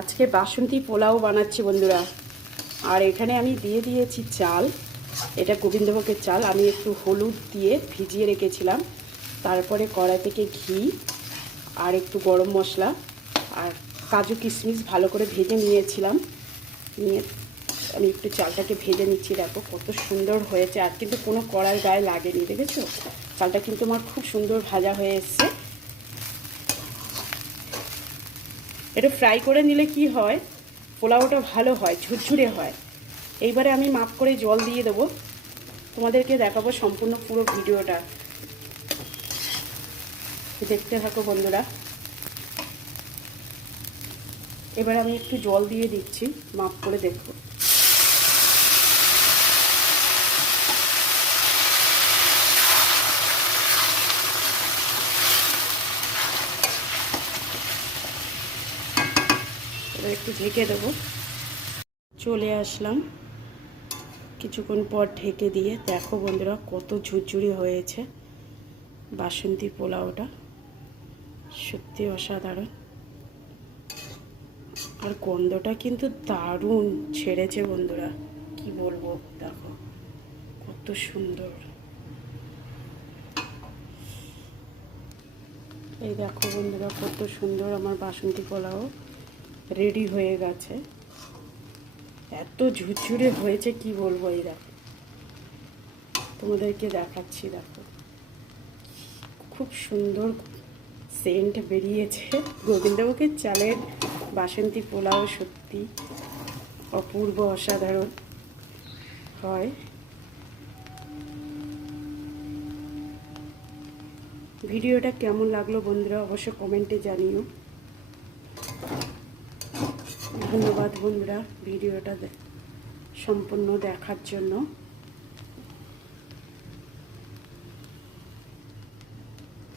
আজকে বাসন্তী পোলাও বানাচ্ছি বন্ধুরা। আর এখানে আমি দিয়ে দিয়েছি চাল, এটা গোবিন্দভোগের চাল। আমি একটু হলুদ দিয়ে ভিজিয়ে রেখেছিলাম, তারপরে কড়াই থেকে ঘি আর একটু গরম মশলা আর কাজু কিশমিশ ভালো করে ভেজে নিয়েছিলাম। নিয়ে আমি একটু চালটাকে ভেজে নিচ্ছি। দেখো কত সুন্দর হয়েছে, আর কিন্তু কোনো কড়ার গায়ে লাগেনি, দেখেছো? চালটা কিন্তু আমার খুব সুন্দর ভাজা হয়ে এসছে। এটা ফ্রাই করে নিলে কি হয়, পোলাওটা ভালো হয়, ঝুরঝুরে হয়। এইবারে আমি মাপ করে জল দিয়ে দেবো, তোমাদেরকে দেখাবো সম্পূর্ণ পুরো ভিডিওটা, দেখতে থাকো বন্ধুরা। এবার আমি একটু জল দিয়ে দিচ্ছি, মাপ করে দেখো। এবার একটু ঢেকে দেবো। চলে আসলাম কিছুক্ষণ পর ঢেকে দিয়ে। দেখো বন্ধুরা কত ঝুরঝুরি হয়েছে বাসন্তী পোলাওটা, সত্যি অসাধারণ। আর গন্ধটা কিন্তু দারুণ ছেড়েছে বন্ধুরা, কি বলবো, দেখো কত সুন্দর। এই দেখো বন্ধুরা কত সুন্দর আমার বাসন্তী পোলাও রেডি হয়ে গেছে। এত ঝুরঝুরে হয়েছে কি বলবো। এই দেখো তোমাদেরকে দেখাচ্ছি, দেখো খুব সুন্দর সেন্ট বেরিয়েছে। গোবিন্দভোগের চালের বাসন্তী পোলাও সত্যি অপূর্ব, অসাধারণ হয়। ভিডিওটা কেমন লাগলো বন্ধুরা অবশ্যই কমেন্টে জানিও। ধন্যবাদ বন্ধুরা ভিডিওটা সম্পূর্ণ দেখার জন্য।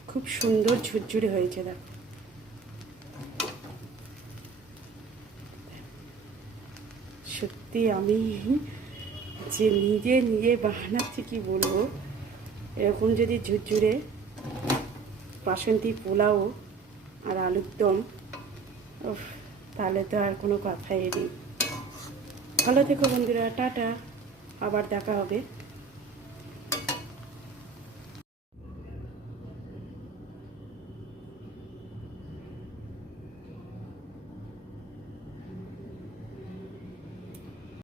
খুব সুন্দর ঝুরঝুরে হয়েছে দেখো। সত্যি আমি যে নিজে বানাচ্ছি কি বলবো, এরকম যদি ঝুরঝুরে বাসন্তী পোলাও আর আলুর দম, তাহলে তো আর কোনো কথাই নেই। ভালো থেকো বন্ধুরা, টাটা, আবার দেখা হবে।